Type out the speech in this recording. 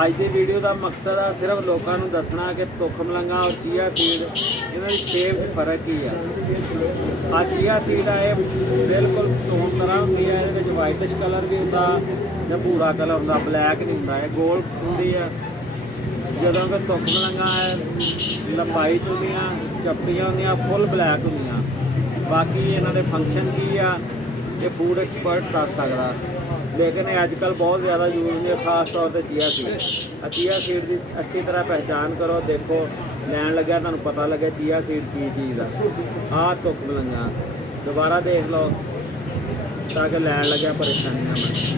ਅੱਜ ਦੀ ਵੀਡੀਓ ਦਾ ਮਕਸਦ ਆ ਸਿਰਫ ਲੋਕਾਂ ਨੂੰ ਦੱਸਣਾ ਕਿ ਤੁਖ ਮਲੰਗਾ ਔਰ ਚੀਆ ਸੀਡ ਇਹਨਾਂ ਦੀ ਸੇਬ 'ਚ ਫਰਕ ਕੀ ਆ। ਚੀਆ ਸੀਡ ਆ ਇਹ ਬਿਲਕੁਲ ਸਟੋਨ ਤਰ੍ਹਾਂ ਹੁੰਦੀ ਆ, ਇਹਦੇ ਵਿੱਚ ਵਾਈਟਿਸ਼ ਕਲਰ ਵੀ ਹੁੰਦਾ ਜਾਂ ਭੂਰਾ ਕਲਰ ਹੁੰਦਾ, ਬਲੈਕ ਨਹੀਂ ਹੁੰਦਾ। ਇਹ ਗੋਲ ਹੁੰਦੀ ਆ, ਜਦੋਂ ਕਿ ਤੁਖ ਮਲੰਗਾ ਹੈ ਲੰਬਾਈ 'ਚ ਹੁੰਦੀਆਂ, ਚੱਪੀਆਂ ਹੁੰਦੀਆਂ, ਫੁੱਲ ਬਲੈਕ ਹੁੰਦੀਆਂ। ਬਾਕੀ ਇਹਨਾਂ ਦੇ ਫੰਕਸ਼ਨ ਕੀ ਆ ਇਹ ਫੂਡ ਐਕਸਪਰਟ ਦੱਸ ਸਕਦਾ, ਲੇਕਿਨ ਇਹ ਅੱਜ ਕੱਲ੍ਹ ਬਹੁਤ ਜ਼ਿਆਦਾ ਯੂਜ਼ ਹੁੰਦੇ, ਖਾਸ ਤੌਰ 'ਤੇ ਚੀਆ ਸੀਡ। ਚੀਆ ਸੀਡ ਦੀ ਅੱਛੀ ਤਰ੍ਹਾਂ ਪਹਿਚਾਣ ਕਰੋ, ਦੇਖੋ ਲੈਣ ਲੱਗਿਆ ਤੁਹਾਨੂੰ ਪਤਾ ਲੱਗੇ ਚੀਆ ਸੀਡ ਕੀ ਚੀਜ਼ ਆ। ਤੁਖ ਮਲੰਗਾ ਦੁਬਾਰਾ ਦੇਖ ਲਓ ਤਾਂ ਕਿ ਲੈਣ ਲੱਗਿਆ ਪਰੇਸ਼ਾਨੀ ਨਾ ਬਣੇ।